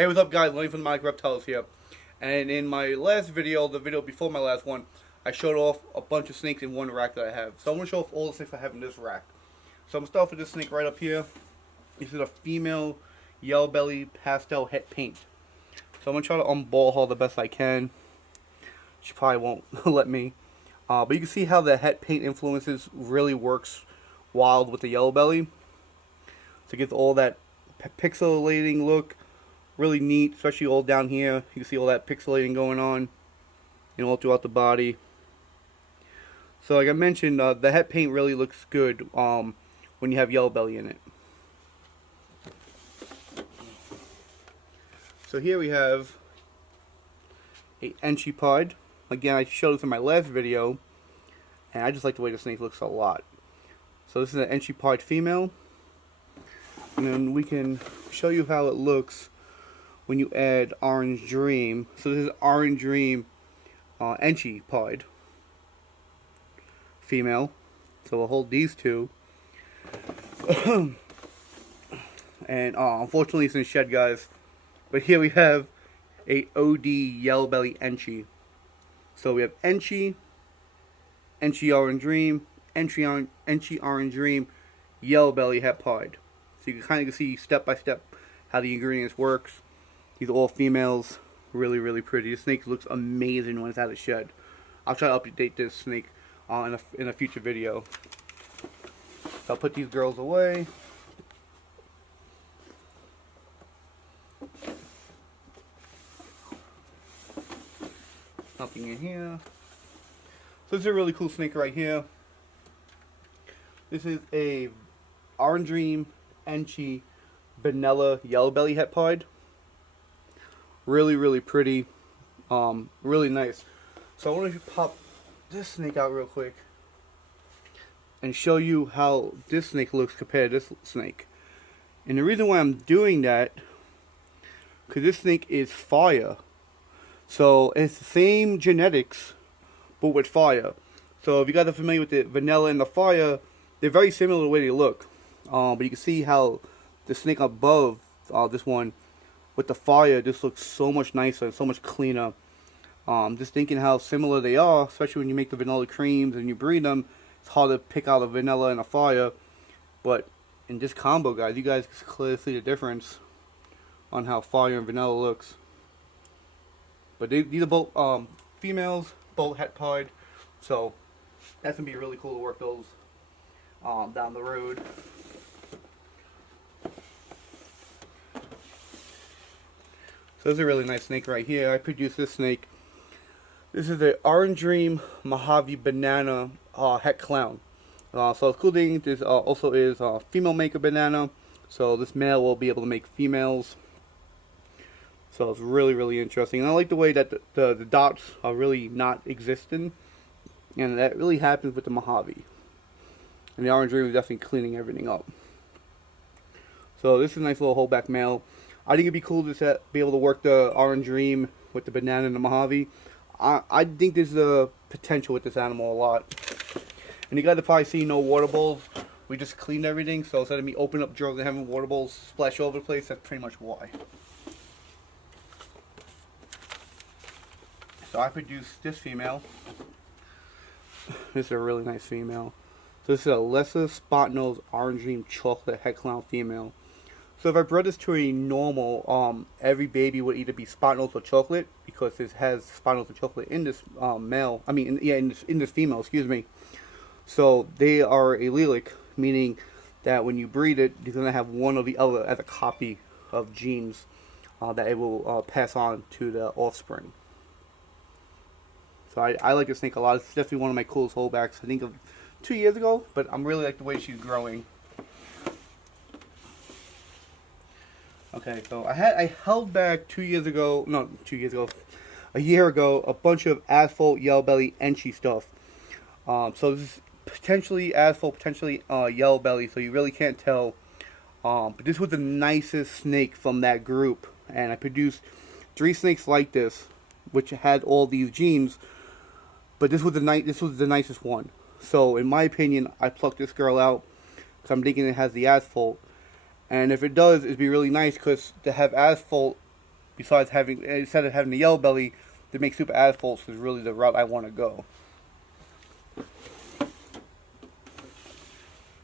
Hey, what's up guys, Lenny from the Reptiles here. And in my last video, the video before my last one, I showed off a bunch of snakes in one rack that I have. So I'm going to show off all the snakes I have in this rack. So I'm going to start with this snake right up here. This is a female yellow belly pastel het paint. So I'm going to try to unball her the best I can. She probably won't let me. But you can see how the het paint influences really works wild with the yellow belly. So it gets all that pixelating look. Really neat, especially all down here. You can see all that pixelating going on, all throughout the body. So like I mentioned, the het paint really looks good when you have yellow belly in it. So here we have a enchipod. Again, I showed this in my last video, and I just like the way the snake looks a lot. So this is an enchipod female, and then we can show you how it looks when you add Orange Dream. So this is Orange Dream enchipod female. So we'll hold these two. And unfortunately it's in shed, guys. But here we have a OD yellow belly enchi. So we have enchi Orange Dream, enchi Orange Dream, yellow belly het pod. So you can kind of see step by step how the ingredients works. These are all females. Really, really pretty. This snake looks amazing when it's out of the shed. I'll try to update this snake in a future video. So I'll put these girls away. Nothing in here. So this is a really cool snake right here. This is a Orange Dream enchi vanilla yellow belly het pod. Really, really pretty. Really nice. So I want to pop this snake out real quick and show you how this snake looks compared to this snake. And the reason why I'm doing that, because this snake is fire. So it's the same genetics, but with fire. So if you guys are familiar with the vanilla and the fire, they're very similar the way they look. But you can see how the snake above this one, with the fire, this looks so much nicer and so much cleaner. Just thinking how similar they are, especially when you make the vanilla creams and you breed them, it's hard to pick out a vanilla and a fire. But in this combo, guys, you guys can clearly see the difference on how fire and vanilla looks. But these are both females, both het pod, so that's gonna be really cool to work those down the road. So this is a really nice snake right here. I produced this snake. This is the Orange Dream Mojave Banana het clown. So the cool thing is also is female maker banana. So this male will be able to make females. So it's really, really interesting. And I like the way that the dots are really not existing. And that really happens with the Mojave. And the Orange Dream is definitely cleaning everything up. So this is a nice little holdback male. I think it'd be cool to be able to work the Orange Dream with the banana and the Mojave. I think there's a potential with this animal a lot. And you guys have probably seen no water bowls. We just cleaned everything, so instead of me opening up drawers and having water bowls splash all over the place, that's pretty much why. So I produced this female. This is a really nice female. So this is a lesser spot nose Orange Dream chocolate het clown female. So if I bred this to a normal, every baby would either be spot nose or chocolate, because it has spot nose or chocolate in this male. I mean, in this female, excuse me. So they are allelic, meaning that when you breed it, you're gonna have one or the other as a copy of genes that it will pass on to the offspring. So I like this snake a lot. It's definitely one of my coolest holdbacks. I think of 2 years ago, but I'm really like the way she's growing. Okay, so I held back 2 years ago, no, 2 years ago, a year ago, a bunch of asphalt yellow belly enchi stuff. So this is potentially asphalt, potentially yellow belly, so you really can't tell. But this was the nicest snake from that group, and I produced 3 snakes like this, which had all these genes. But this was the nicest one. So in my opinion, I plucked this girl out because I'm thinking it has the asphalt. And if it does, it'd be really nice, because to have asphalt besides having, instead of having the yellow belly, to make super asphalts is really the route I want to go.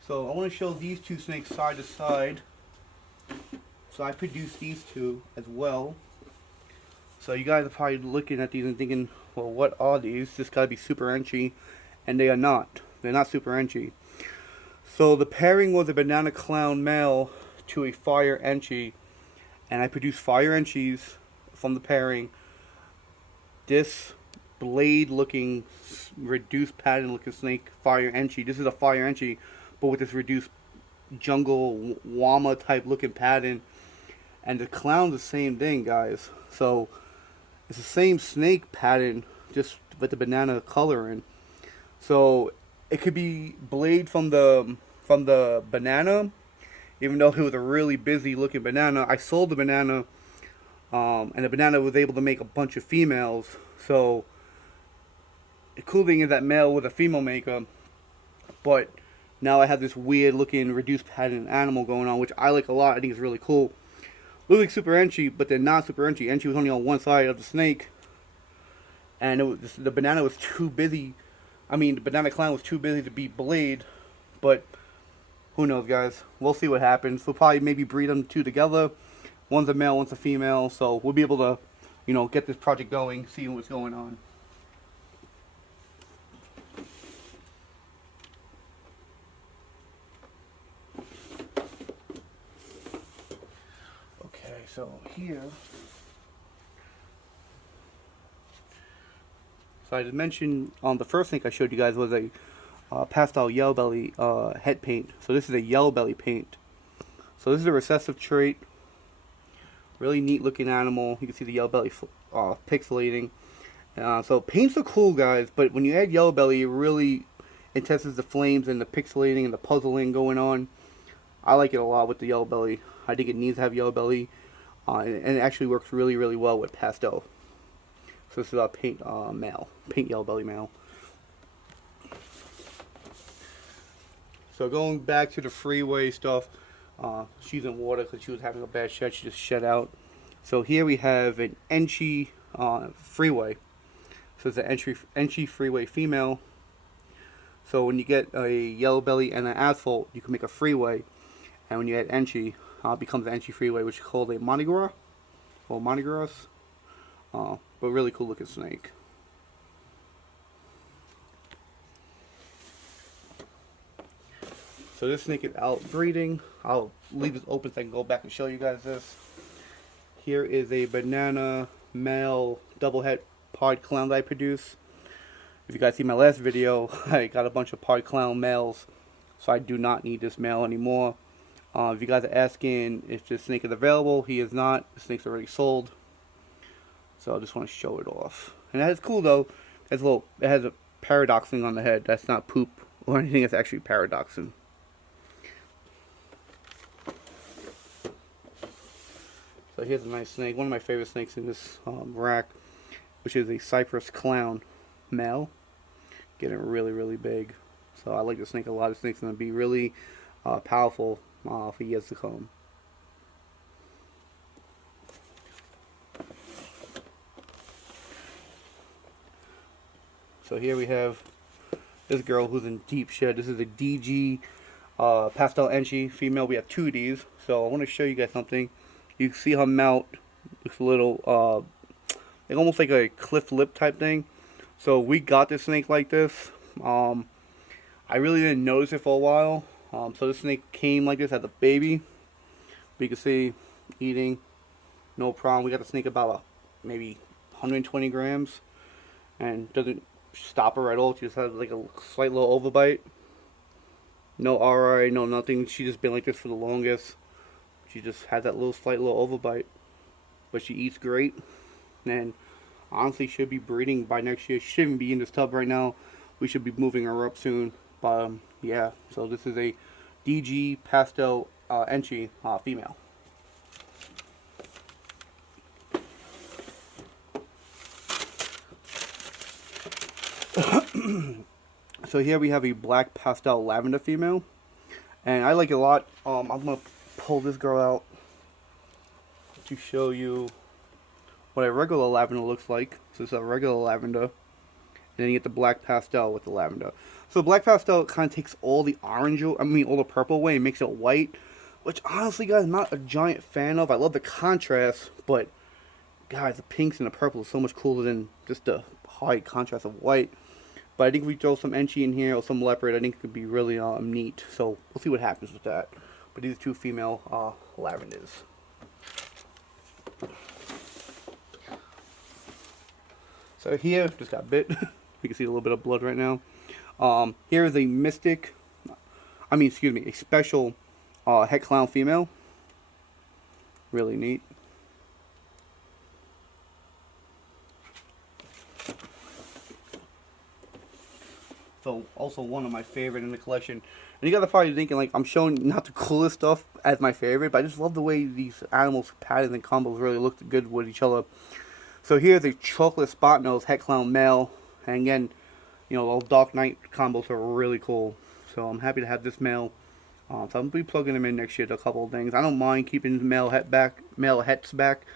So I want to show these two snakes side to side. So I produced these two as well. So you guys are probably looking at these and thinking, well, what are these? This gotta be super enchy, and they are not. They're not super enchy. So the pairing was a banana clown male to a fire enchy, and I produced fire enchies from the pairing. This blade looking, reduced pattern looking snake, fire enchy. This is a fire enchy, but with this reduced jungle llama type looking pattern. And the clown's the same thing, guys. So it's the same snake pattern, just with the banana coloring. So it could be blade from the banana, even though it was a really busy looking banana. I sold the banana, and the banana was able to make a bunch of females. So the cool thing is that male was a female maker, but now I have this weird looking reduced pattern animal going on, which I like a lot. I think it's really cool. Looks like super enchy, but they're not super enchy. Enchy was only on one side of the snake, and the banana was too busy. I mean, the banana clown was too busy to be blade, but who knows, guys? We'll see what happens. We'll probably maybe breed them two together. One's a male, one's a female, so we'll be able to, you know, get this project going, see what's going on. So here, so I just mentioned the first thing I showed you guys was a pastel yellow belly head paint. So this is a yellow belly paint. So this is a recessive trait. Really neat looking animal. You can see the yellow belly pixelating. So paints are cool, guys, but when you add yellow belly, it really intensifies the flames and the pixelating and the puzzling going on. I like it a lot with the yellow belly. I think it needs to have yellow belly. And it actually works really, really well with pastel. So this is a paint male, paint yellow belly male. So going back to the freeway stuff, she's in water because she was having a bad shed. She just shed out. So here we have an enchy freeway. So it's an enchy freeway female. So when you get a yellow belly and an asphalt, you can make a freeway. And when you add enchy, becomes an enchy freeway, which is called a monigras, or monigras. But really cool looking snake. So this snake is out breeding. I'll leave this open so I can go back and show you guys this. Here is a banana male double head pod clown that I produced. If you guys see my last video, I got a bunch of pod clown males, so I do not need this male anymore. If you guys are asking if this snake is available, he is not. The snake's already sold. So I just want to show it off. And that is cool though. It has a paradoxing on the head. That's not poop or anything. It's actually paradoxing. So here's a nice snake. One of my favorite snakes in this rack, which is a cypress clown male. Getting really, really big. So I like the snake a lot. The snake's going to be really powerful for years to come. So here we have this girl who's in deep shed. This is a DG pastel enchy female. We have two of these. So I want to show you guys something. You can see her mouth looks a little like almost like a cliff lip type thing. So we got this snake like this. I really didn't notice it for a while. So this snake came like this as a baby. You can see eating, no problem. We got the snake about maybe 120 grams, and doesn't stop her at all. She just has like a slight little overbite. No RI, no nothing. She's just been like this for the longest. She just has that slight little overbite, but she eats great, and honestly should be breeding by next year. She shouldn't be in this tub right now. We should be moving her up soon. But yeah, so this is a DG pastel enchy female. So here we have a black pastel lavender female, and I like it a lot. I'm gonna pull this girl out to show you what a regular lavender looks like. So this is a regular lavender, and then you get the black pastel with the lavender. So the black pastel kind of takes all the orange, all the purple away and makes it white, which honestly, guys, I'm not a giant fan of. I love the contrast, but guys, the pinks and the purple is so much cooler than just the high contrast of white. But I think if we throw some Enchi in here or some leopard, I think it could be really neat. So we'll see what happens with that. But these two female lavenders. So here, just got bit. You can see a little bit of blood right now. Here is a a special het clown female. Really neat. So also one of my favorite in the collection. And you gotta probably thinking like I'm showing not the coolest stuff as my favorite, but I just love the way these animals patterns and combos really look good with each other. So here's a chocolate spot nose het clown male, and again, you know, those dark night combos are really cool. So I'm happy to have this male. So I'm gonna be plugging them in next year to a couple of things. I don't mind keeping the male hets back.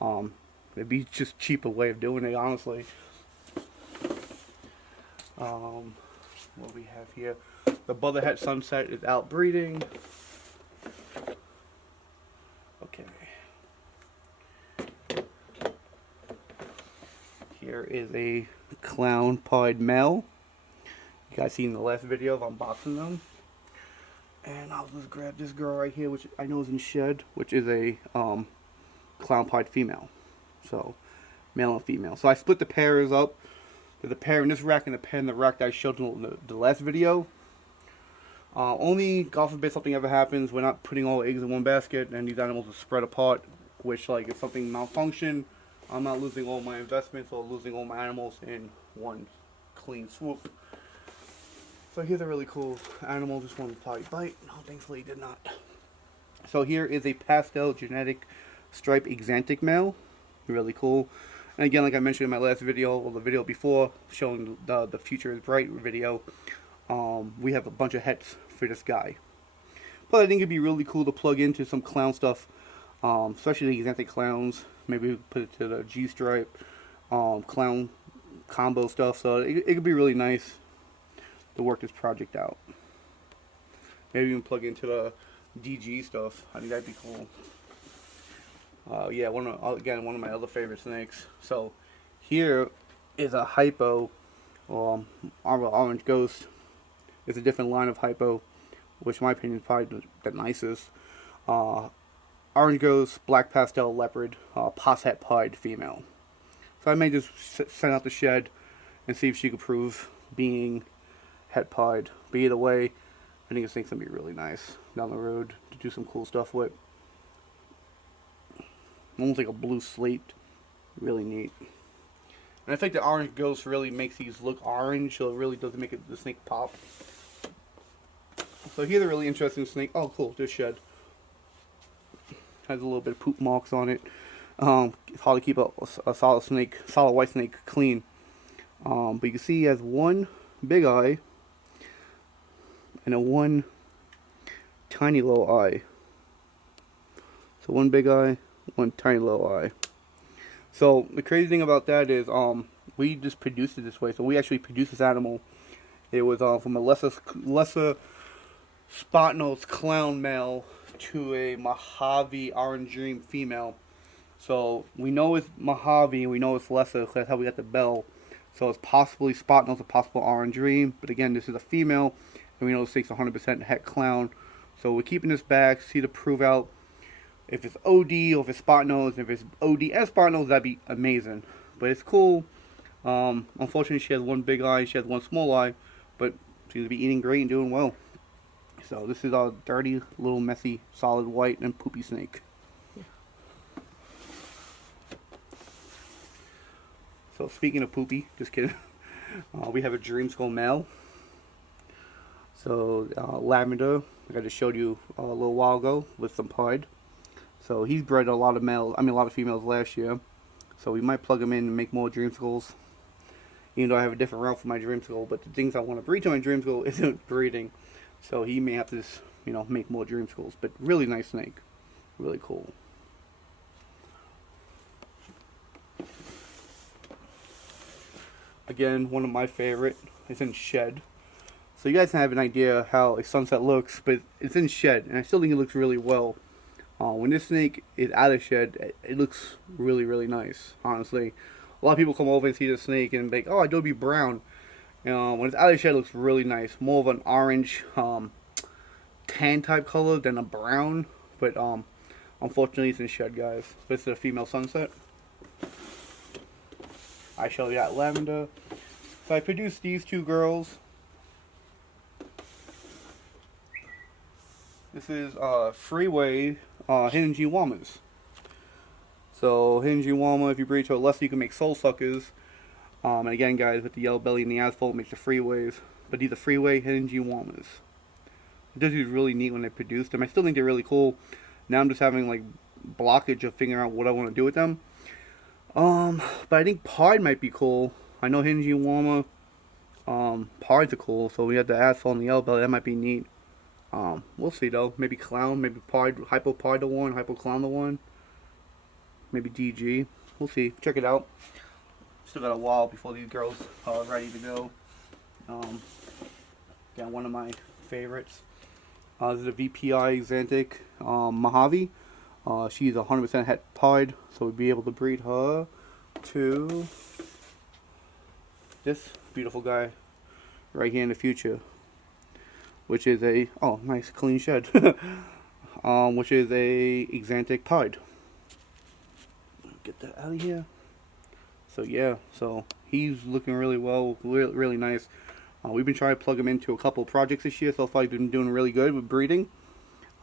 It'd be just a cheaper way of doing it, honestly. What we have here, the Brother Het Sunset is out breeding. Okay. Here is a clown pied male. You guys seen the last video of unboxing them. And I'll just grab this girl right here, which I know is in shed, which is a clown pied female. So, male and female. So I split the pairs up. There's a pair in this rack and a pair in the rack that I showed in the last video. Only, God forbid something ever happens, we're not putting all eggs in one basket and these animals are spread apart. Which, like, if something malfunction, I'm not losing all my investments or losing all my animals in one clean swoop. So here's a really cool animal. Just wanted to probably bite. No, thankfully he did not. So here is a pastel genetic stripe exantic male. Really cool. And again, like I mentioned in my last video, or the video before, showing the Future is Bright video, we have a bunch of hets for this guy. But I think it'd be really cool to plug into some clown stuff, especially the exantic clowns. Maybe we put it to the G-stripe, clown combo stuff. So it could be really nice to work this project out. Maybe even plug into the DG stuff. I think that'd be cool. Yeah, one of my other favorite snakes. So here is a hypo, orange ghost. It's a different line of hypo, which in my opinion is probably the nicest. Orange ghost, black pastel leopard, posset pied female. So I may just send out the shed and see if she could prove being het pied. But either way, I think this thing's gonna be really nice down the road to do some cool stuff with. Almost like a blue slate. Really neat. And I think the orange ghost really makes these look orange, so it really does make the snake pop. So here's a really interesting snake. Oh, cool. This shed has a little bit of poop marks on it. It's hard to keep a solid white snake clean. But you can see he has one big eye and a one tiny little eye. So one big eye, one tiny little eye. So the crazy thing about that is we just produced it this way. So we actually produced this animal. It was from a lesser spot nose clown male to a Mojave orange dream female. So we know it's Mojave and we know it's lesser, so that's how we got the bell. So it's possibly spot nose, a possible orange dream. But again, this is a female and we know the snake's 100% het clown. So we're keeping this back, see to prove out if it's OD or if it's spot nose. If it's OD and spot nose, that'd be amazing. But it's cool. Unfortunately, she has one big eye, she has one small eye, but she's gonna be eating great and doing well. So this is our dirty, little messy, solid white and poopy snake. So speaking of poopy, just kidding. We have a dream skull male. So lavender, like I just showed you a little while ago, with some pied. So he's bred a lot of females last year. So we might plug him in and make more dream skulls. Even though I have a different route for my dream skull, but the things I want to breed to my dream skull isn't breeding. So he may have to just, make more dream skulls. But really nice snake. Really cool. Again, one of my favorite. It's in shed. So you guys have an idea how a sunset looks, but it's in shed, and I still think it looks really well. When this snake is out of shed, it looks really, really nice, honestly. A lot of people come over and see the snake and be like, oh, Adobe brown. When it's out of shed, it looks really nice. More of an orange, tan type color than a brown. But unfortunately, it's in shed, guys. This is a female sunset. I show you that lavender. So I produced these two girls. This is Freeway Hidden G Wamas. So Hidden G Wama, if you breed to a lesser, you can make soul suckers. And again, guys, with the yellow belly and the asphalt, it makes the freeways. But these are Freeway Hidden G Wamas. This is really neat when they produce them. I still think they're really cool. Now I'm just having like blockage of figuring out what I want to do with them. But I think Pied might be cool. I know Hidden G Wama. Pieds are cool. So we have the asphalt and the yellow belly. That might be neat. We'll see though. Maybe Clown, maybe Pied, Hypo Pied the one, Hypo Clown the one. Maybe DG. We'll see. Check it out. Still got a while before these girls are ready to go. Again, one of my favorites. This is a VPI Xanthic Mojave. She's 100% het pied, so we'll be able to breed her to this beautiful guy right here in the future, which is a nice clean shed, which is a Xanthic pied. Get that out of here. So yeah, so he's looking really well, really nice. We've been trying to plug him into a couple projects this year. So far, he's been doing really good with breeding.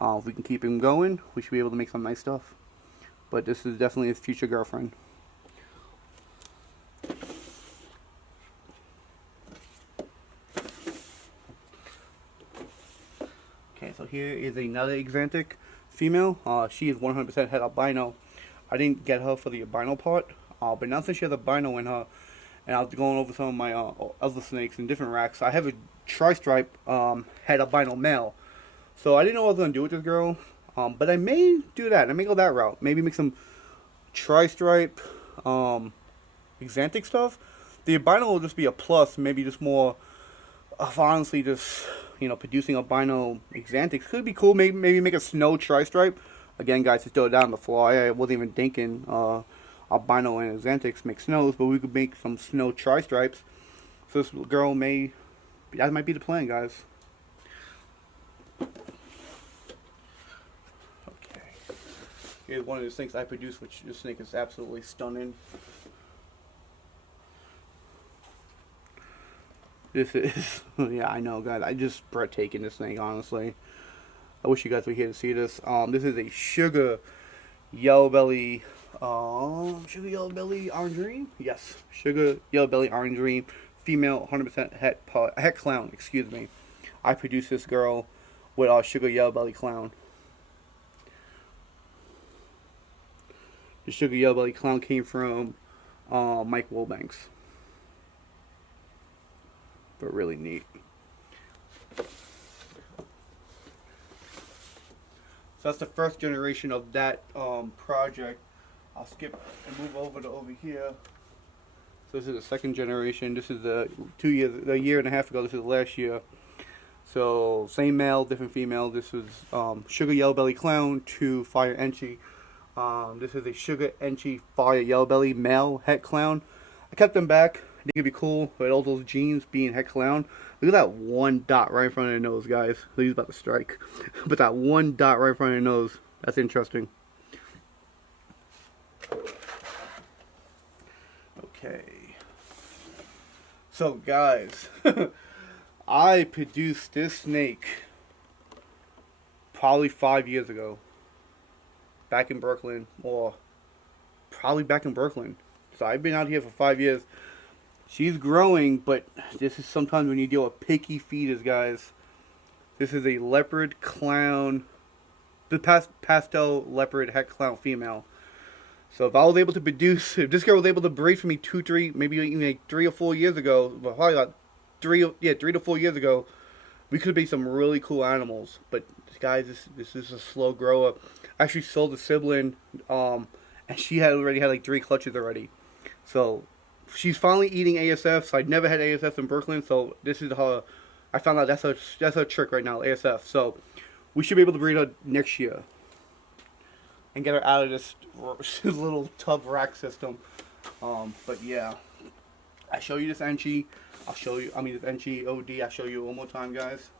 If we can keep him going, we should be able to make some nice stuff. But this is definitely his future girlfriend. Okay, so here is another Xanthic female. She is 100% het albino. I didn't get her for the albino part, but now since she has albino in her, and I was going over some of my other snakes in different racks, I have a tri-stripe het albino male. So I didn't know what I was going to do with this girl, but I may do that. I may go that route. Maybe make some tri-stripe Xanthic stuff. The albino will just be a plus, maybe just more of honestly just, producing albino Xanthics. Could be cool, maybe make a snow tri-stripe. Again, guys, just throw it down on the floor. I wasn't even thinking albino and Xanthics make snows, but we could make some snow tri-stripes. So this girl that might be the plan, guys. Okay. Here's one of the snakes I produced, which this snake is absolutely stunning. This is, yeah, I know, guys. I just breathtaking this snake, honestly. I wish you guys were here to see this. This is a sugar yellow belly orange dream. Yes, sugar yellow belly orange dream, female, 100% het clown. Excuse me. I produced this girl with sugar yellow belly clown. The sugar yellow belly clown came from Mike Wilbanks. But really neat. So that's the first generation of that project. I'll skip and move over to over here. So this is the second generation. This is a year and a half ago. This is last year. So same male, different female. This is Sugar Yellow Belly Clown to Fire Enchi. This is a Sugar Enchi Fire Yellow Belly male het clown. I kept them back. I think it'd be cool with all those genes being het clown. Look at that one dot right in front of their nose, guys. He's about to strike. But that one dot right in front of their nose, that's interesting. Okay. So, guys, I produced this snake probably 5 years ago. Back in Brooklyn, or probably back in Brooklyn. So I've been out here for 5 years. She's growing, but this is sometimes when you deal with picky feeders, guys. This is a leopard clown, the pastel leopard het clown female. So if I was able to produce, if this girl was able to breed for me 2, 3, maybe even like 3 or 4 years ago, well, probably like 3 to 4 years ago, we could be some really cool animals. But guys, this is a slow grower. I actually sold the sibling, and she had already had like 3 clutches already. So she's finally eating ASF. So I never had ASF in Brooklyn, so this is her. I found out that's her trick right now, ASF. So we should be able to breed her next year and get her out of this little tub rack system. But yeah, I show you this Enchi. I'll show you. I mean, this Enchi OD. I'll show you one more time, guys.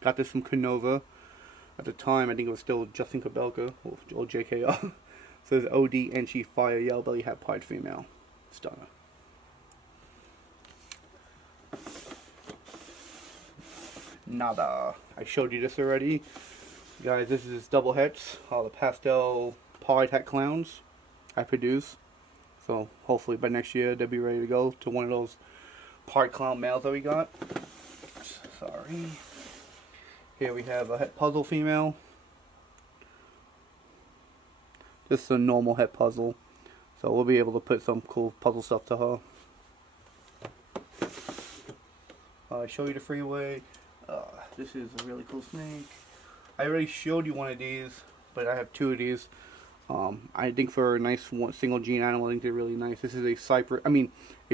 Got this from Canova. At the time, I think it was still Justin Kabelka or JKR. So it's OD Enchi Fire Yellow Belly Hat Pied female. Stunner. Nada. I showed you this already. Guys, this is double hets. All the pastel pied het clowns I produce. So hopefully by next year they'll be ready to go to one of those pied clown males that we got. Sorry. Here we have a het puzzle female. This is a normal het puzzle. So we'll be able to put some cool puzzle stuff to her. I show you the freeway. This is a really cool snake. I already showed you one of these, but I have two of these. I think for a nice single gene animal, I think they're really nice. This is a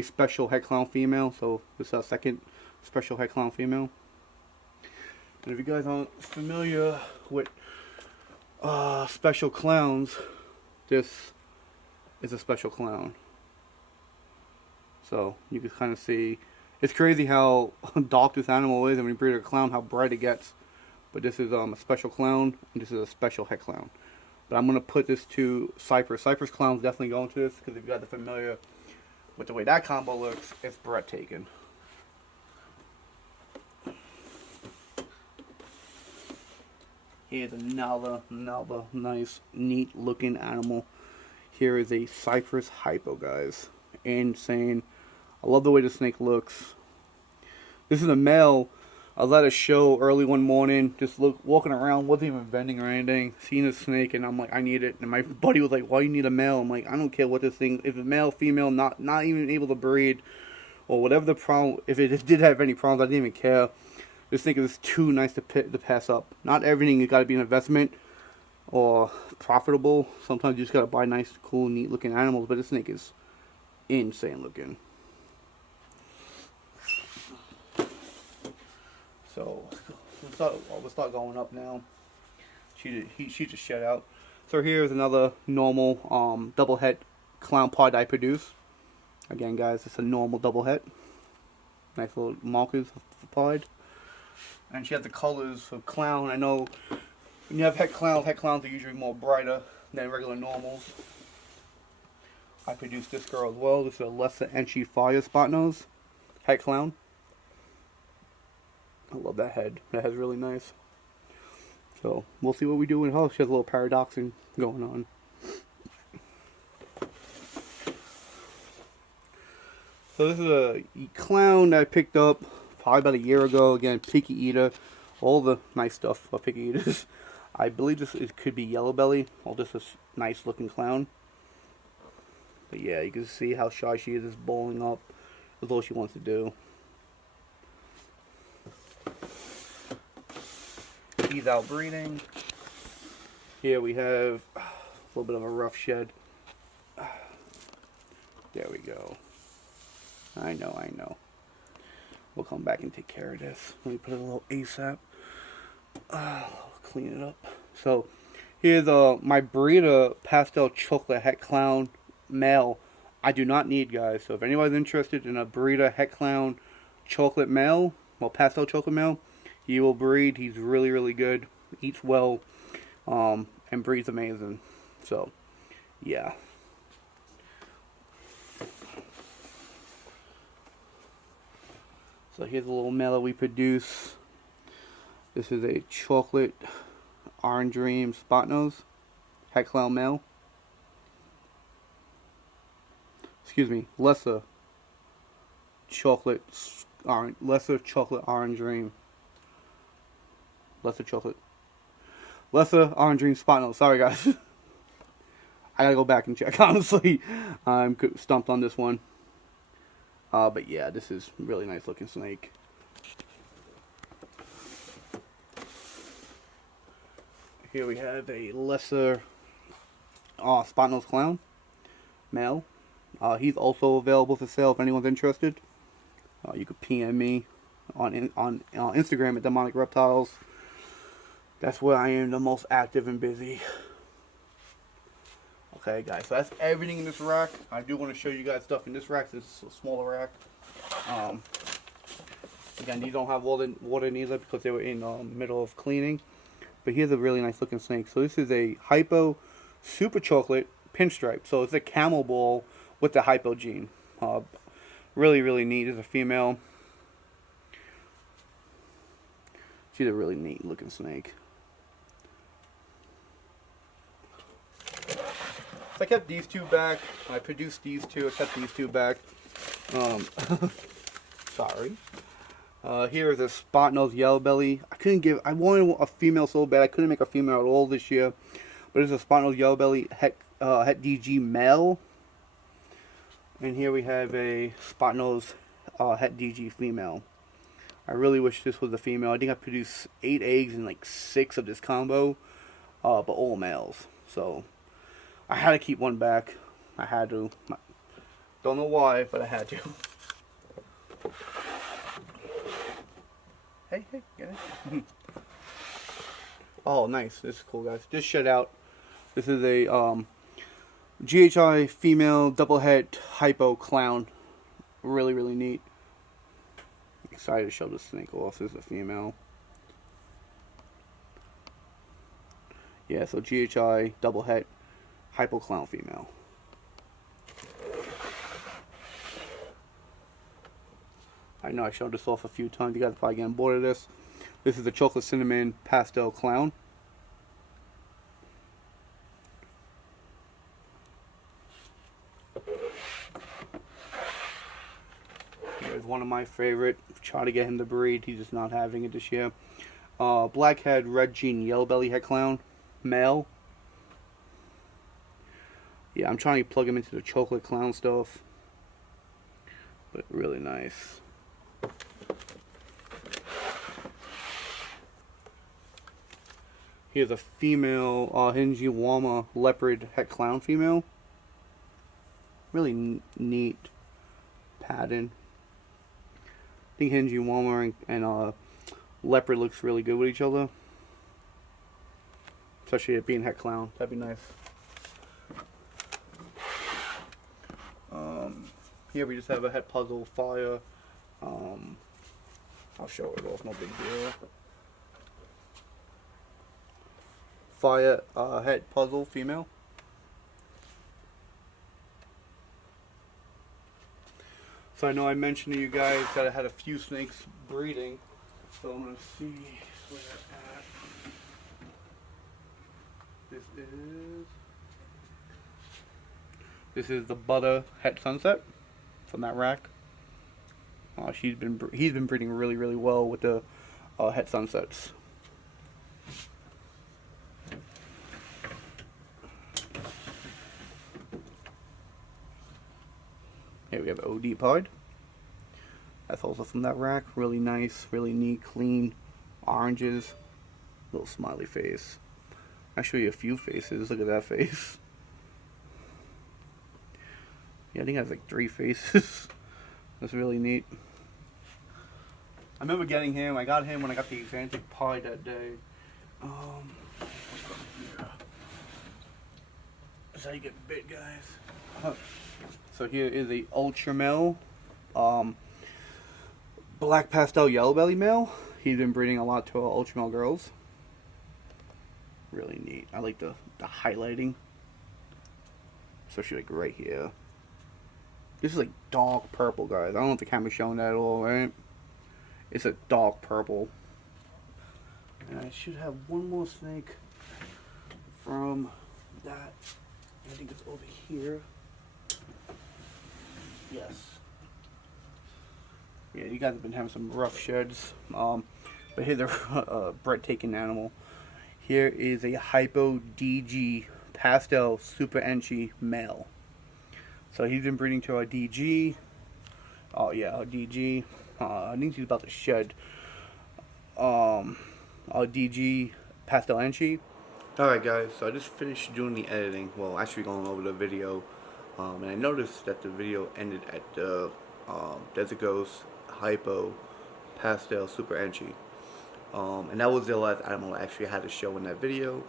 special het clown female. So this is our second special het clown female. And if you guys aren't familiar with special clowns, this is a special clown. So you can kind of see, it's crazy how dark this animal is, and when you breed a clown, how bright it gets. But this is a special clown, and this is a special het clown. But I'm going to put this to Cypress. Cypress clown's definitely going to this, because if you guys are familiar with the way that combo looks, it's breathtaking. Here's another nice, neat looking animal. Here is a Cypress hypo, guys. Insane. I love the way the snake looks. This is a male. I was at a show early one morning, just walking around, wasn't even vending or anything, seeing a snake, and I'm like, I need it. And my buddy was like, why do you need a male? I'm like, I don't care what this thing, if it's male, female, not even able to breed, or whatever the problem, if it did have any problems, I didn't even care. This thing is too nice to pass up. Not everything has got to be an investment or profitable. Sometimes you just got to buy nice, cool, neat looking animals, but this snake is insane looking. So we'll start going up now. She just shed out. So here's another normal double het clown pod I produce. Again, guys, it's a normal double het. Nice little markers for pod. And she has the colors of clown. I know when you have het clowns are usually more brighter than regular normals. I produced this girl as well. This is a lesser Enchi Fire spot nose het clown. I love that head. That head's really nice. So we'll see what we do with her. She has a little paradoxing going on. So this is a clown that I picked up probably about a year ago. Again, picky eater. All the nice stuff for picky eaters. I believe it could be yellow belly. Or just a nice looking clown. But yeah, you can see how shy she is, just bowling up. That's all she wants to do. He's out breeding. Here we have a little bit of a rough shed. There we go. I know. We'll come back and take care of this. Let me put a little ASAP. Clean it up. So here's my breeder pastel chocolate het clown male. I do not need, guys. So if anybody's interested in a breeder het clown chocolate male, well, pastel chocolate male, he will breed. He's really, really good. Eats well, and breeds amazing. So, yeah. So here's a little male that we produce. This is a chocolate orange dream spot nose het clown male. Excuse me, lesser chocolate orange dream. Lesser orange dream spot nose. Sorry, guys. I gotta go back and check. Honestly, I'm stumped on this one. But yeah, this is really nice looking snake. Here we have a lesser spot nose clown. male. He's also available for sale if anyone's interested. You could PM me on Instagram at Demonic Reptiles. That's where I am the most active and busy. Okay, guys, so that's everything in this rack. I do want to show you guys stuff in this rack. This is a smaller rack. Again, these don't have all the water neither because they were in the middle of cleaning. But here's a really nice looking snake. So this is a Hypo Super Chocolate Pinstripe. So it's a camel ball with the Hypo gene. Really, really neat. It's a female. She's a really neat looking snake. So I kept these two back. I produced these two. I kept these two back. Sorry. Here is a spot nose yellow belly. I wanted a female so bad. I couldn't make a female at all this year. But it's a spot nose yellow belly het DG male. And here we have a spot nose het DG female. I really wish this was a female. I think I produced 8 eggs and like 6 of this combo. But all males. So I had to keep one back. I had to. Don't know why, but I had to. Hey, get it? Oh, nice. This is cool, guys. Just shut out. This is a GHI female double head hypo clown. Really, really neat. Excited to show the snake off. This is a female. Yeah, so GHI double head hypo clown female. I know I showed this off a few times. You guys are probably getting bored of this. This is the chocolate cinnamon pastel clown. Here's one of my favorite. Try to get him to breed. He's just not having it this year. Blackhead red gene yellow belly head clown male. Yeah, I'm trying to plug him into the chocolate clown stuff. But really nice. Here's a female Hingiwama leopard het clown female. Really neat pattern. I think Hingiwama and leopard looks really good with each other. Especially it being het clown. That'd be nice. Here we just have a het puzzle fire. I'll show it off, no big deal. Fire het puzzle female. So I know I mentioned to you guys that I had a few snakes breeding. So I'm gonna see where they're at. This is the Butter Het Sunset from that rack. He's been breeding really, really well with the Het Sunsets. Here we have OD Pod. That's also from that rack. Really nice, really neat, clean oranges. Little smiley face. I'll show you a few faces. Look at that face. Yeah, I think it has like 3 faces. That's really neat. I remember getting him. I got him when I got the Atlantic Pie that day. That's how you get bit, guys. So here is a ultra male, black pastel yellow belly male. He's been breeding a lot to ultra male girls. Really neat. I like the highlighting, especially like right here. This is like dark purple, guys. I don't know if the camera's showing that at all, right? It's a dark purple. And I should have one more snake from that. I think it's over here. Yes. Yeah, you guys have been having some rough sheds. But here's a breathtaking animal. Here is a Hypo DG Pastel Super Enchi male. So he's been breeding to our DG. Oh yeah, our DG. I think he's about to shed. Our DG Pastel Enchi. Alright guys, so I just finished doing the editing. Well, actually going over the video. And I noticed that the video ended at the Desert Ghost Hypo Pastel Super Enchi. And that was the last animal I actually had to show in that video.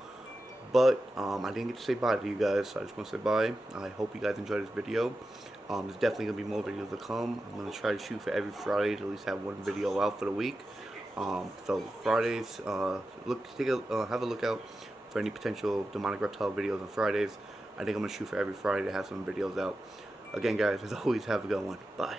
But I didn't get to say bye to you guys, so I just want to say bye. I hope you guys enjoyed this video. There's definitely going to be more videos to come. I'm going to try to shoot for every Friday to at least have one video out for the week. So Fridays, have a look out for any potential demonic reptile videos on Fridays. I think I'm going to shoot for every Friday to have some videos out. Again, guys, as always, have a good one. Bye.